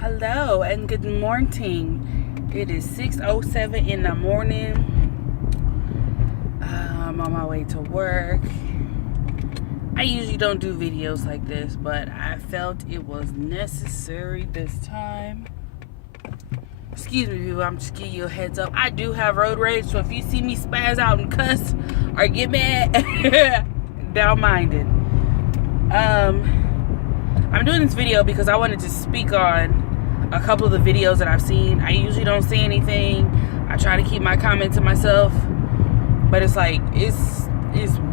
Hello and good morning. It is 6:07 in the morning. I'm on my way to work. I usually don't do videos like this, but I felt it was necessary this time. Excuse me, people. I'm just giving you a heads up. I do have road rage, so if you see me spaz out and cuss or get mad, don't mind it. I'm doing this video because I wanted to speak on a couple of the videos that I've seen. I usually don't say anything. I try to keep my comment to myself, but it's like it's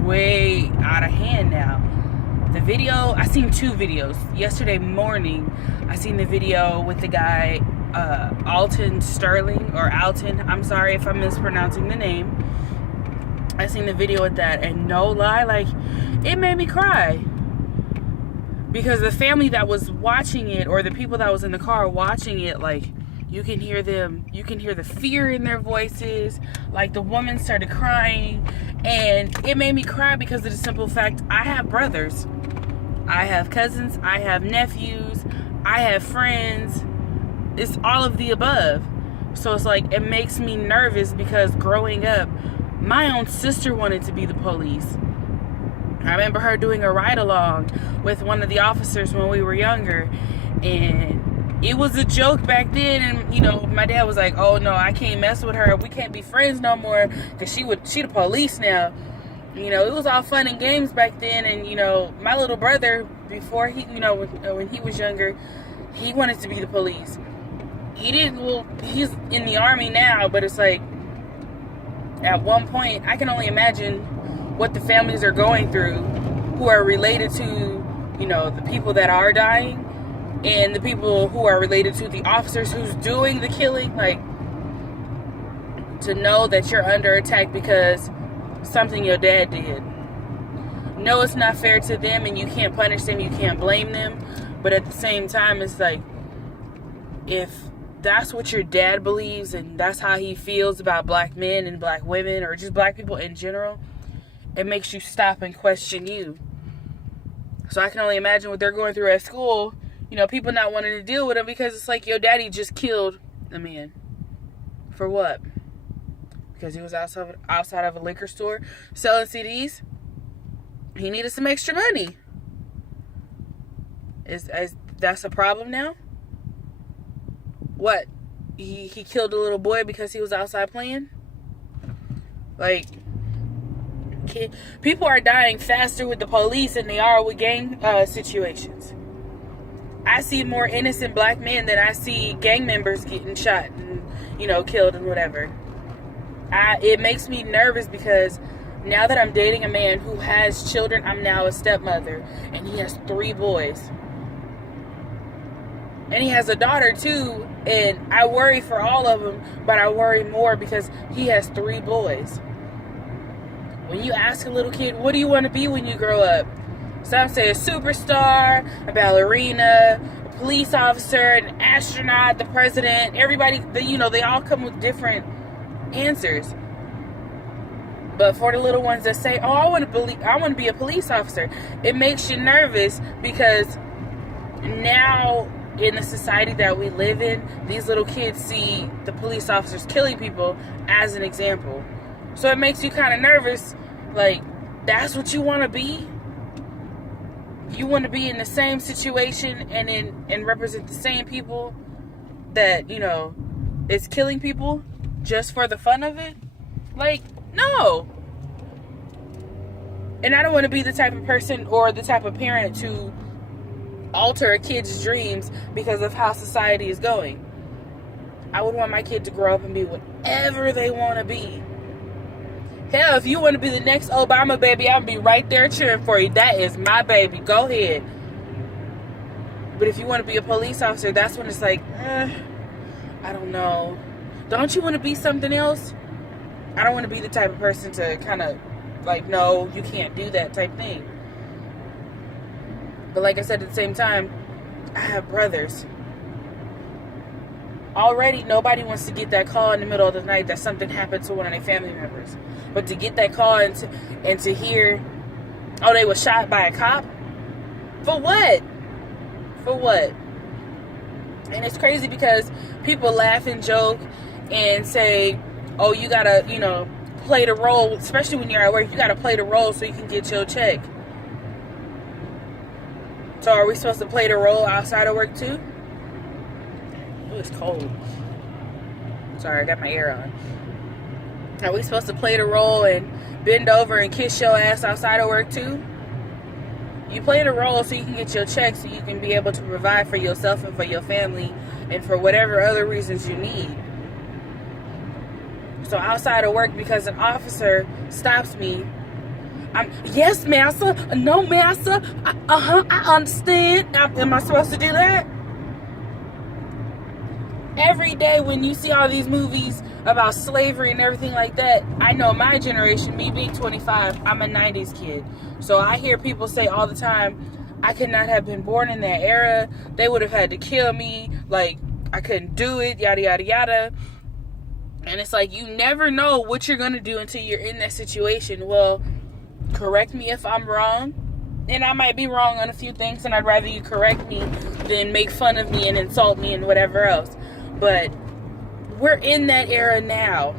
way out of hand now. The video, I seen two videos. Yesterday morning, I seen the video with the guy Alton Sterling, or Alton. I'm sorry if I'm mispronouncing the name. I seen the video with that, and no lie, like, it made me cry. Because the family that was watching it, or the people that was in the car watching it, like, you can hear them, you can hear the fear in their voices. Like, the woman started crying, and it made me cry because of the simple fact, I have brothers, I have cousins, I have nephews, I have friends. It's all of the above. So it's like, it makes me nervous because growing up, my own sister wanted to be the police. I remember her doing a ride-along with one of the officers when we were younger, and it was a joke back then. And, you know, my dad was like, oh no, I can't mess with her, we can't be friends no more, because she the police now. You know, it was all fun and games back then. And, you know, my little brother, before he, you know, when he was younger, he wanted to be the police. He didn't, well, he's in the Army now, but it's like, at one point, I can only imagine what the families are going through who are related to, you know, the people that are dying, and the people who are related to the officers who's doing the killing. Like, to know that you're under attack because something your dad did. No, it's not fair to them, and you can't punish them, you can't blame them, but at the same time, it's like, if that's what your dad believes and that's how he feels about black men and black women, or just black people in general, it makes you stop and question you. So I can only imagine what they're going through at school. You know, people not wanting to deal with them because it's like, your daddy just killed a man. For what? Because he was outside of a liquor store selling CDs. He needed some extra money. Is that's a problem now? What? He killed a little boy because he was outside playing? Like, people are dying faster with the police than they are with gang situations. I see more innocent black men than I see gang members getting shot and, you know, killed and whatever. It makes me nervous because now that I'm dating a man who has children, I'm now a stepmother, and he has 3 boys. And he has a daughter too, and I worry for all of them, but I worry more because he has 3 boys. When you ask a little kid, what do you want to be when you grow up? Some say a superstar, a ballerina, a police officer, an astronaut, the president. Everybody, you know, they all come with different answers. But for the little ones that say, oh, I want to be a police officer, it makes you nervous because now in the society that we live in, these little kids see the police officers killing people as an example. So it makes you kind of nervous. Like, that's what you want to be? You want to be in the same situation and represent the same people that, you know, is killing people just for the fun of it? Like, no. And I don't want to be the type of person or the type of parent to alter a kid's dreams because of how society is going. I would want my kid to grow up and be whatever they want to be. Hell, if you want to be the next Obama baby, I'll be right there cheering for you. That is my baby. Go ahead. But if you want to be a police officer, that's when it's like, I don't know. Don't you want to be something else? I don't want to be the type of person to kind of like, no, you can't do that type thing. But like I said, at the same time, I have brothers. Already, nobody wants to get that call in the middle of the night that something happened to one of their family members. But to get that call and to hear, oh, they were shot by a cop? For what? For what? And it's crazy because people laugh and joke and say, oh, you gotta, play the role, especially when you're at work, you gotta play the role so you can get your check. So are we supposed to play the role outside of work too? Oh, it's cold. Sorry, I got my air on. Are we supposed to play the role and bend over and kiss your ass outside of work too? You play the role so you can get your check, so you can be able to provide for yourself and for your family and for whatever other reasons you need. So outside of work, because an officer stops me, yes, massa, no, massa, I understand. Am I supposed to do that? Every day when you see all these movies about slavery and everything like that, I know my generation, me being 25, I'm a 90s kid. So I hear people say all the time, I could not have been born in that era. They would have had to kill me. Like, I couldn't do it, yada, yada, yada. And it's like, you never know what you're going to do until you're in that situation. Well, correct me if I'm wrong. And I might be wrong on a few things, and I'd rather you correct me than make fun of me and insult me and whatever else. But we're in that era now.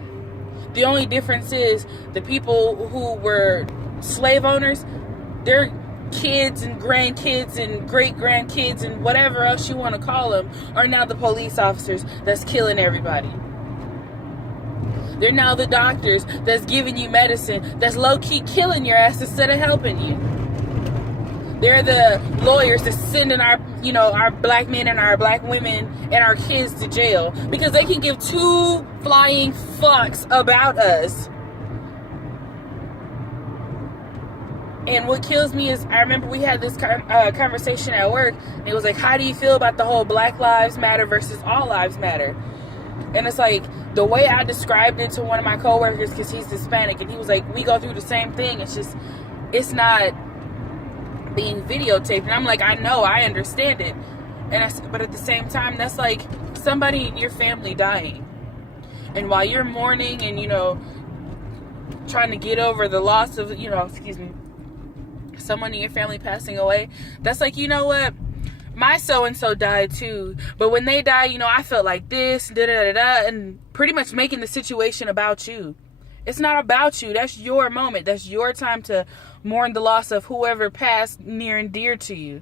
The only difference is the people who were slave owners, their kids and grandkids and great-grandkids and whatever else you want to call them are now the police officers that's killing everybody. They're now the doctors that's giving you medicine that's low-key killing your ass instead of helping you. They're the lawyers that's sending our black men and our black women and our kids to jail because they can give two flying fucks about us. And what kills me is, I remember we had this conversation at work, and it was like, how do you feel about the whole Black Lives Matter versus All Lives Matter? And it's like, the way I described it to one of my coworkers, because he's Hispanic, and he was like, we go through the same thing. It's not being videotaped. And I'm like, I know, I understand it. But at the same time, that's like somebody in your family dying. And while you're mourning and, trying to get over the loss of, someone in your family passing away, that's like, you know what? My so-and-so died too. But when they die, I felt like this, da-da-da-da, and pretty much making the situation about you. It's not about you. That's your moment. That's your time to mourn the loss of whoever passed near and dear to you.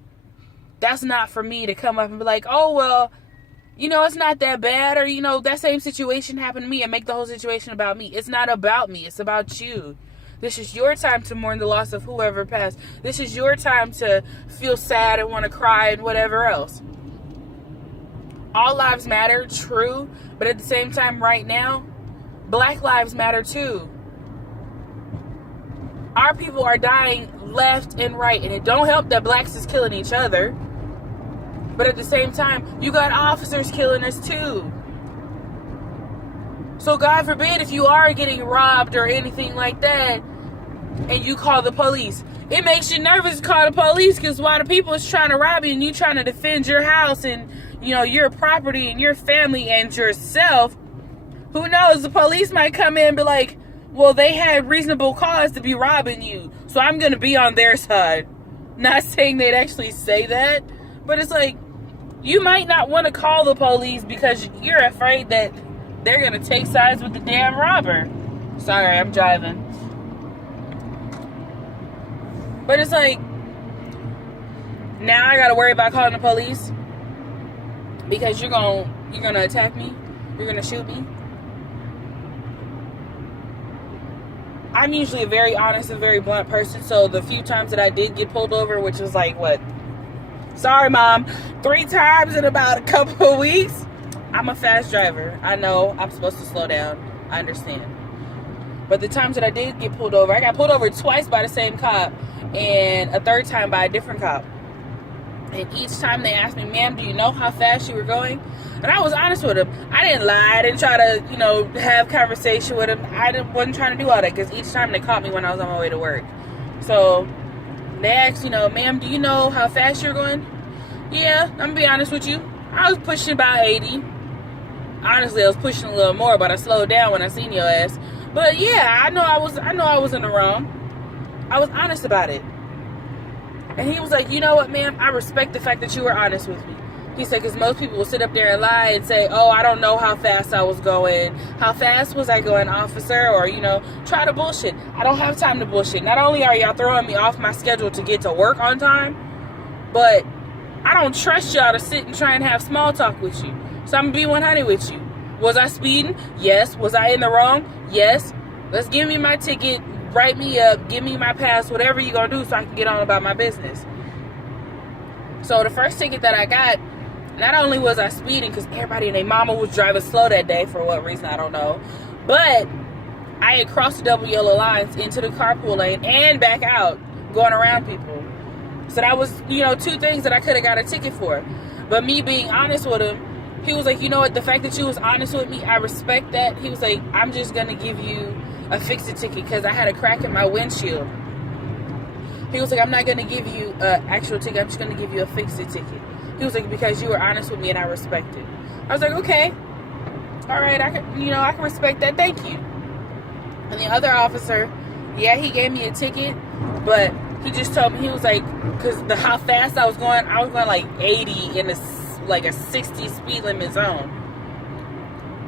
That's not for me to come up and be like, oh, well, it's not that bad. Or, that same situation happened to me and make the whole situation about me. It's not about me. It's about you. This is your time to mourn the loss of whoever passed. This is your time to feel sad and want to cry and whatever else. All lives matter, true. But at the same time, right now, Black lives matter too. Our people are dying left and right. And it don't help that blacks is killing each other. But at the same time, you got officers killing us too. So God forbid if you are getting robbed or anything like that, and you call the police. It makes you nervous to call the police because while the people is trying to rob you and you trying to defend your house and, your property and your family and yourself, who knows, the police might come in and be like, well, they had reasonable cause to be robbing you, so I'm going to be on their side. Not saying they'd actually say that, but it's like, you might not want to call the police because you're afraid that they're going to take sides with the damn robber. Sorry, I'm driving. But it's like, now I gotta worry about calling the police because you're gonna attack me, you're gonna shoot me. I'm usually a very honest and very blunt person, so the few times that I did get pulled over, which was like, sorry mom, 3 times in about a couple of weeks. I'm a fast driver. I know I'm supposed to slow down. I understand. But the times that I did get pulled over, I got pulled over twice by the same cop and a third time by a different cop. And each time they asked me, ma'am, do you know how fast you were going? And I was honest with them. I didn't lie. I didn't try to, have conversation with them. Wasn't trying to do all that because each time they caught me when I was on my way to work. So they asked, ma'am, do you know how fast you're going? Yeah, I'm going to be honest with you. I was pushing about 80. Honestly, I was pushing a little more, but I slowed down when I seen your ass. But yeah, I know I was in the wrong. I was honest about it. And he was like, you know what, ma'am? I respect the fact that you were honest with me. He said, because most people will sit up there and lie and say, oh, I don't know how fast I was going. How fast was I going, officer? Or, try to bullshit. I don't have time to bullshit. Not only are y'all throwing me off my schedule to get to work on time, but I don't trust y'all to sit and try and have small talk with you. So I'm going to be 100 with you. Was I speeding? Yes. Was I in the wrong? Yes. Let's give me my ticket. Write me up. Give me my pass. Whatever you're going to do so I can get on about my business. So the first ticket that I got, not only was I speeding, because everybody and their mama was driving slow that day, for what reason, I don't know. But I had crossed the double yellow lines into the carpool lane and back out, going around people. So that was, two things that I could have got a ticket for. But me being honest with him, he was like, you know what, the fact that you was honest with me, I respect that. He was like, I'm just going to give you a fix-it ticket because I had a crack in my windshield. He was like, I'm not going to give you an actual ticket, I'm just going to give you a fix-it ticket. He was like, because you were honest with me and I respect it. I was like, okay. All right, I can respect that. Thank you. And the other officer, yeah, he gave me a ticket, but he just told me, he was like, because how fast I was going like 80 in a 60 speed limit zone.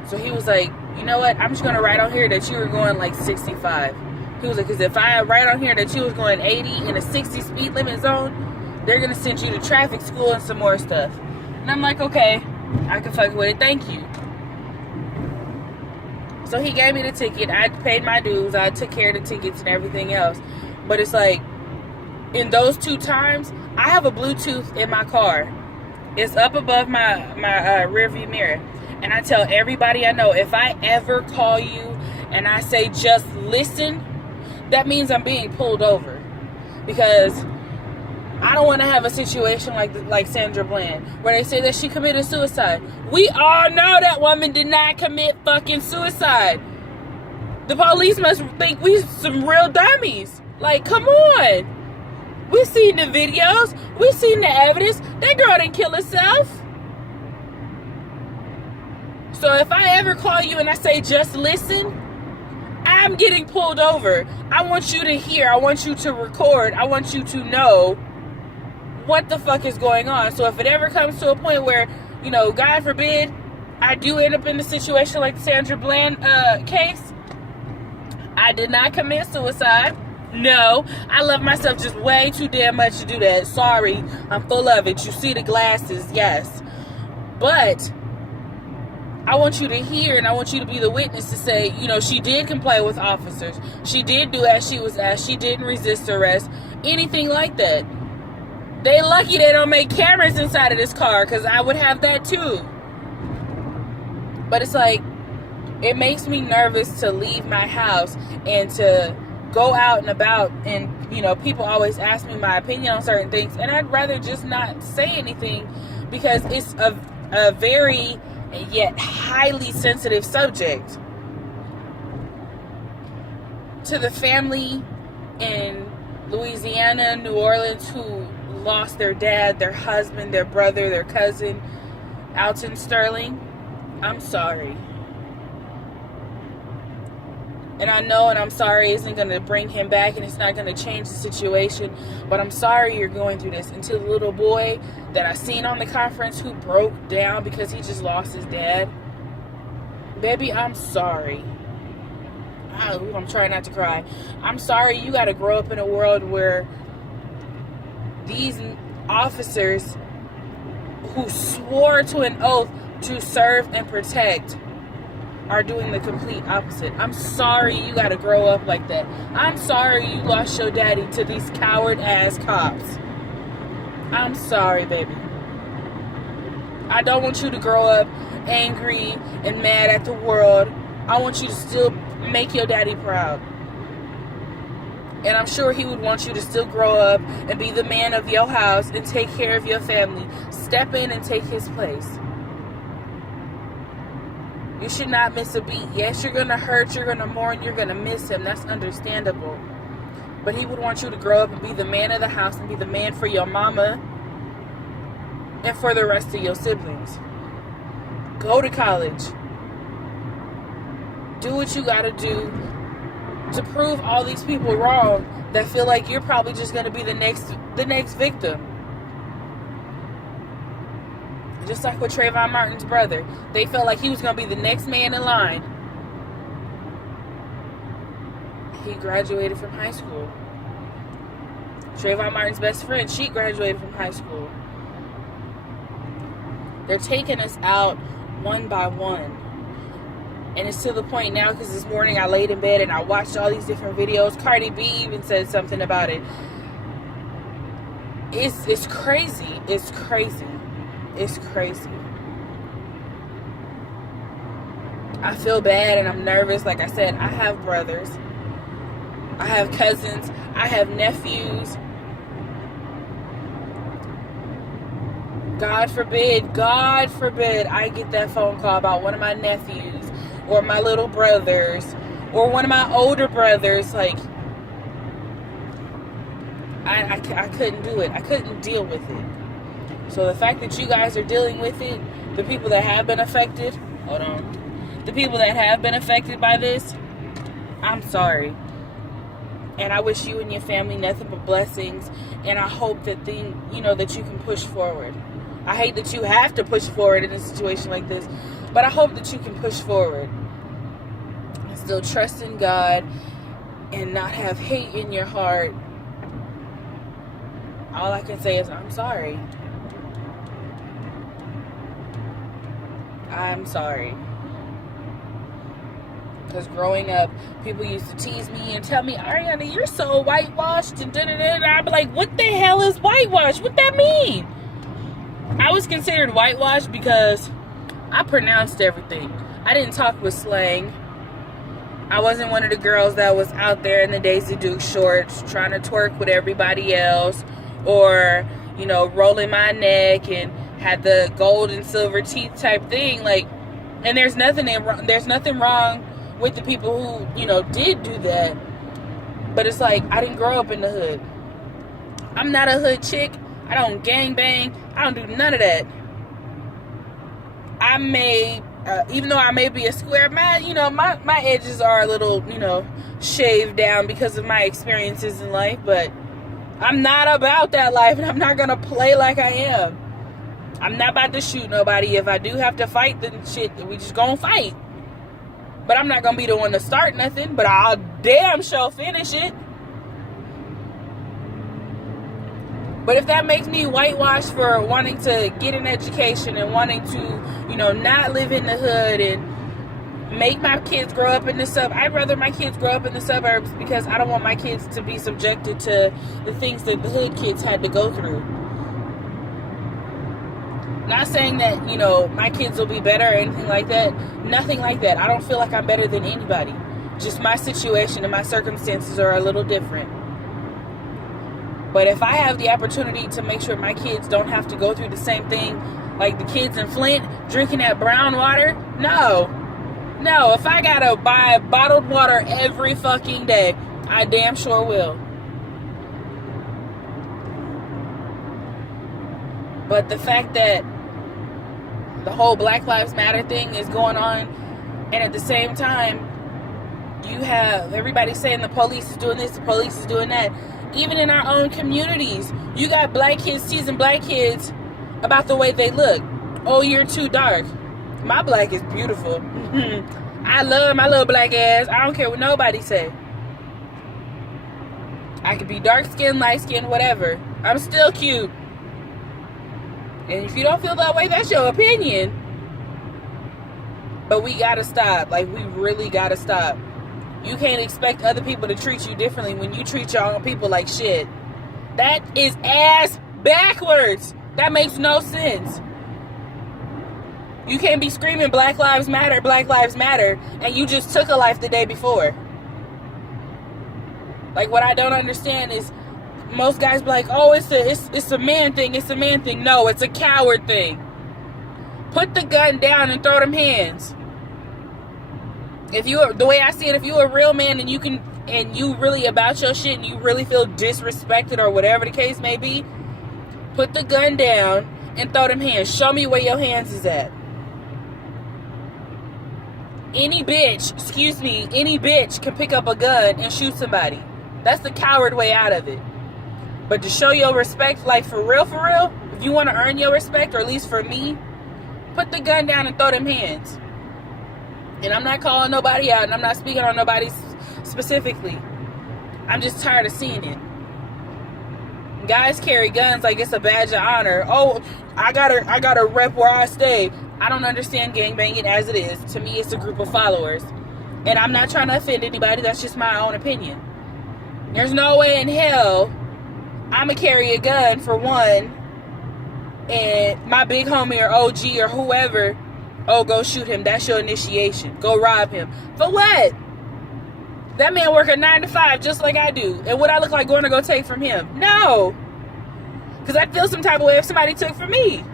So he was like, you know what? I'm just going to write on here that you were going like 65. He was like, because if I write on here that you was going 80 in a 60 speed limit zone, they're going to send you to traffic school and some more stuff. And I'm like, okay, I can fuck with it. Thank you. So he gave me the ticket. I paid my dues. I took care of the tickets and everything else. But it's like, in those 2 times, I have a Bluetooth in my car. It's up above my rear view mirror. And I tell everybody I know, if I ever call you and I say just listen, that means I'm being pulled over. Because I don't want to have a situation like Sandra Bland, where they say that she committed suicide. We all know that woman did not commit fucking suicide. The police must think we some real dummies. Like, come on. We've seen the videos. We've seen the evidence. That girl didn't kill herself. So if I ever call you and I say just listen, I'm getting pulled over. I want you to hear. I want you to record. I want you to know what the fuck is going on. So if it ever comes to a point where, God forbid, I do end up in a situation like the Sandra Bland case, I did not commit suicide. No, I love myself just way too damn much to do that. Sorry, I'm full of it. You see the glasses, yes. But I want you to hear, and I want you to be the witness to say, she did comply with officers. She did do as she was asked. She didn't resist arrest. Anything like that. They lucky they don't make cameras inside of this car, because I would have that too. But it's like, it makes me nervous to leave my house and to go out and about, and people always ask me my opinion on certain things, and I'd rather just not say anything, because it's a very yet highly sensitive subject. To the family in Louisiana, New Orleans, who lost their dad, their husband, their brother, their cousin, Alton Sterling, I'm sorry. And I know, and I'm sorry, isn't going to bring him back, and it's not going to change the situation, but I'm sorry you're going through this. And to the little boy that I seen on the conference who broke down because he just lost his dad, baby, I'm sorry. I'm trying not to cry. I'm sorry you got to grow up in a world where these officers who swore to an oath to serve and protect are doing the complete opposite. I'm sorry you gotta grow up like that. I'm sorry you lost your daddy to these coward ass cops. I'm sorry, baby. I don't want you to grow up angry and mad at the world. I want you to still make your daddy proud. And I'm sure he would want you to still grow up and be the man of your house and take care of your family. Step in and take his place. You should not miss a beat. Yes, you're going to hurt, you're going to mourn, you're going to miss him. That's understandable. But he would want you to grow up and be the man of the house and be the man for your mama and for the rest of your siblings. Go to college. Do what you got to do to prove all these people wrong that feel like you're probably just going to be the next victim. Just like with Trayvon Martin's brother. They felt like he was going to be the next man in line. He graduated from high school. Trayvon Martin's best friend, she graduated from high school. They're taking us out one by one. And it's to the point now, because this morning I laid in bed and I watched all these different videos. Cardi B even said something about it. It's crazy. It's crazy. It's crazy. I feel bad and I'm nervous. Like I said, I have brothers. I have cousins. I have nephews. God forbid I get that phone call about one of my nephews or my little brothers or one of my older brothers. Like, I couldn't do it. I couldn't deal with it. So the fact that you guys are dealing with it, the people that have been affected, the people that have been affected by this, I'm sorry. And I wish you and your family nothing but blessings. And I hope that that you can push forward. I hate that you have to push forward in a situation like this, but I hope that you can push forward and still trust in God and not have hate in your heart. All I can say is I'm sorry. I'm sorry. Because growing up, people used to tease me and tell me, Ariana, you're so whitewashed and da-da-da-da. I'd be like, what the hell is whitewash? What that mean? I was considered whitewashed because I pronounced everything. I didn't talk with slang. I wasn't one of the girls that was out there in the Daisy Duke shorts trying to twerk with everybody else, or, rolling my neck and had the gold and silver teeth type thing. Like, and there's nothing wrong with the people who, did do that. But it's like, I didn't grow up in the hood. I'm not a hood chick. I don't gang bang. I don't do none of that. I may, even though I may be a square, my edges are a little, shaved down because of my experiences in life. But I'm not about that life, and I'm not going to play like I am. I'm not about to shoot nobody. If I do have to fight, then shit, we just gonna fight. But I'm not going to be the one to start nothing, but I'll damn sure finish it. But if that makes me whitewash for wanting to get an education and wanting to, not live in the hood and make my kids grow up in the suburbs, I'd rather my kids grow up in the suburbs because I don't want my kids to be subjected to the things that the hood kids had to go through. Not saying that, my kids will be better or anything like that. Nothing like that. I don't feel like I'm better than anybody. Just my situation and my circumstances are a little different. But if I have the opportunity to make sure my kids don't have to go through the same thing like the kids in Flint, drinking that brown water, no. If I gotta buy bottled water every fucking day, I damn sure will. But the fact that the whole Black Lives Matter thing is going on, and at the same time, you have everybody saying the police is doing this, the police is doing that. Even in our own communities, you got black kids teasing black kids about the way they look. Oh, you're too dark. My black is beautiful. I love my little black ass. I don't care what nobody say. I could be dark skinned, light skinned, whatever. I'm still cute. And if you don't feel that way, that's your opinion. But we gotta stop. Like, we really gotta stop. You can't expect other people to treat you differently when you treat your own people like shit. That is ass backwards. That makes no sense. You can't be screaming Black Lives Matter, and you just took a life the day before. Like, what I don't understand is most guys be like, oh, it's a man thing, it's a man thing. No, it's a coward thing. Put the gun down and throw them hands. The way I see it, if you're a real man and you really about your shit and you really feel disrespected or whatever the case may be, put the gun down and throw them hands. Show me where your hands is at. Any bitch can pick up a gun and shoot somebody. That's the coward way out of it. But to show your respect, like for real, if you want to earn your respect, or at least for me, Put the gun down and throw them hands. And I'm not calling nobody out, and I'm not speaking on nobody specifically. I'm just tired of seeing it. Guys carry guns like it's a badge of honor. Oh, I gotta rep where I stay. I don't understand gangbanging as it is. To me, it's a group of followers. And I'm not trying to offend anybody. That's just my own opinion. There's no way in hell I'ma carry a gun for one, and my big homie or OG or whoever, oh, go shoot him. That's your initiation. Go rob him. For what? That man work a 9 to 5 just like I do. And what I look like going to go take from him? No. Because I'd feel some type of way if somebody took from me.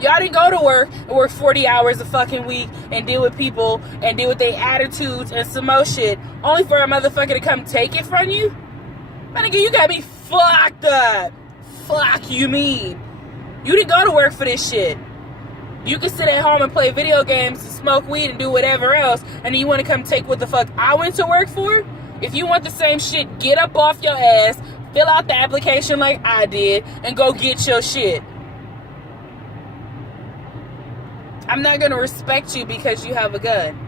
Y'all didn't go to work and work 40 hours a fucking week and deal with people and deal with their attitudes and some more shit only for a motherfucker to come take it from you? My nigga, you got me fucked up. Fuck you mean. You didn't go to work for this shit. You can sit at home and play video games and smoke weed and do whatever else, and then you want to come take what the fuck I went to work for? If you want the same shit, get up off your ass, fill out the application like I did, and go get your shit. I'm not going to respect you because you have a gun.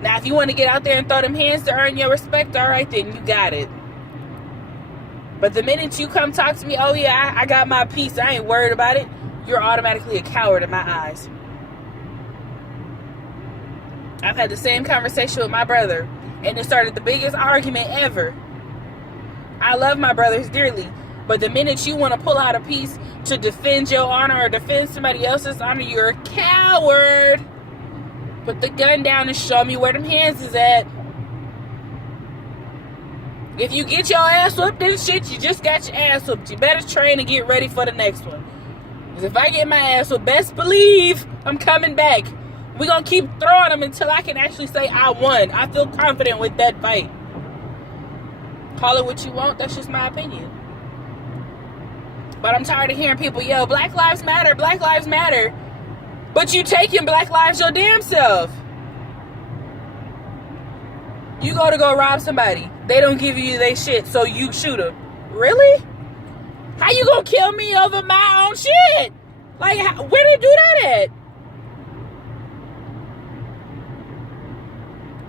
Now, if you want to get out there and throw them hands to earn your respect, all right, then you got it. But the minute you come talk to me, oh yeah, I got my piece, I ain't worried about it, you're automatically a coward in my eyes. I've had the same conversation with my brother, and it started the biggest argument ever. I love my brothers dearly, but the minute you want to pull out a piece to defend your honor or defend somebody else's honor, you're a coward. Put the gun down and show me where them hands is at. If you get your ass whooped, then shit, you just got your ass whooped. You better train and get ready for the next one. Because if I get my ass whooped, best believe I'm coming back. We're going to keep throwing them until I can actually say I won. I feel confident with that fight. Call it what you want. That's just my opinion. But I'm tired of hearing people yell, Black Lives Matter, Black Lives Matter. But you taking Black Lives your damn self. You go rob somebody. They don't give you their shit, so you shoot them. Really? How you gonna kill me over my own shit? Like, where did you do that at?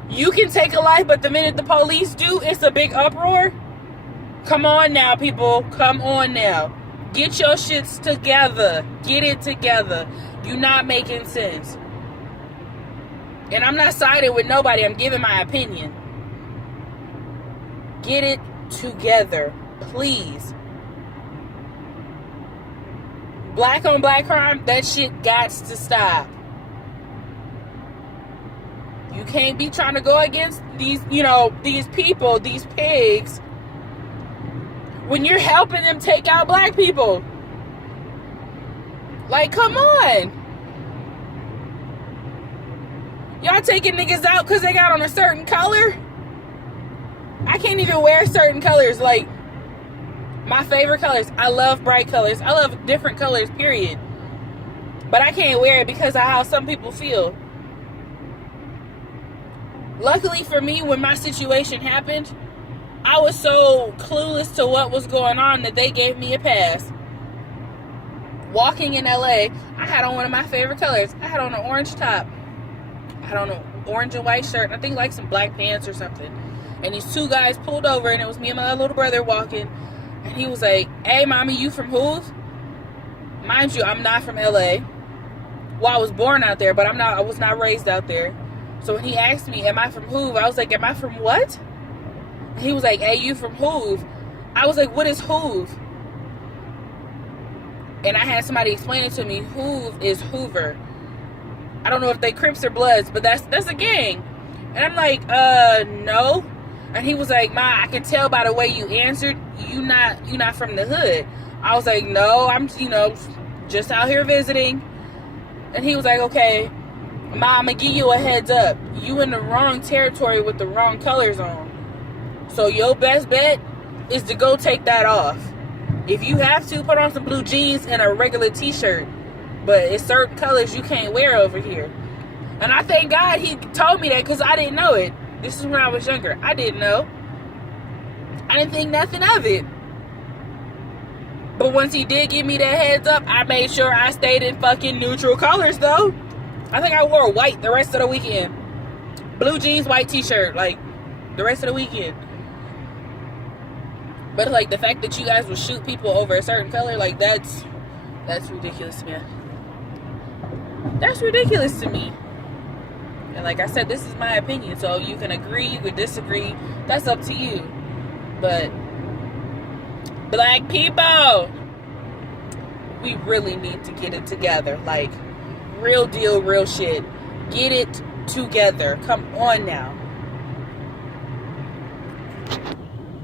You can take a life, but the minute the police do, it's a big uproar. Come on now, people. Come on now. Get your shits together. Get it together. You're not making sense. And I'm not siding with nobody. I'm giving my opinion. Get it together. Please. Black on black crime, that shit gots to stop. You can't be trying to go against these, these people, these pigs, when you're helping them take out black people. Like, come on. Y'all taking niggas out because they got on a certain color? I can't even wear certain colors. Like, my favorite colors. I love bright colors. I love different colors, period. But I can't wear it because of how some people feel. Luckily for me, when my situation happened, I was so clueless to what was going on that they gave me a pass. Walking in LA, I had on one of my favorite colors. I had on an orange top. I had on an orange and white shirt. I think like some black pants or something. And these two guys pulled over, and it was me and my little brother walking. And he was like, hey, mommy, you from Hooves? Mind you, I'm not from LA. Well, I was born out there, but I was not raised out there. So when he asked me, am I from Hooves? I was like, am I from what? And he was like, hey, you from Hooves? I was like, what is Hooves? And I had somebody explain it to me. Hooves is Hoover. I don't know if they Crips or Bloods, but that's a gang. And I'm like, no. And he was like, Ma, I can tell by the way you answered, you not from the hood. I was like, no, I'm, just out here visiting. And he was like, okay, Ma, I'm going to give you a heads up. You in the wrong territory with the wrong colors on. So your best bet is to go take that off. If you have to, put on some blue jeans and a regular t-shirt. But it's certain colors you can't wear over here. And I thank God he told me that because I didn't know it. This is when I was younger. I didn't know. I didn't think nothing of it. But once he did give me that heads up, I made sure I stayed in fucking neutral colors, though. I think I wore white the rest of the weekend. Blue jeans, white t-shirt, like, the rest of the weekend. But, like, the fact that you guys would shoot people over a certain color, like, that's ridiculous to me. That's ridiculous to me. And like I said, this is my opinion. So you can agree, you can disagree. That's up to you. But black people, we really need to get it together. Like, real deal, real shit. Get it together. Come on now.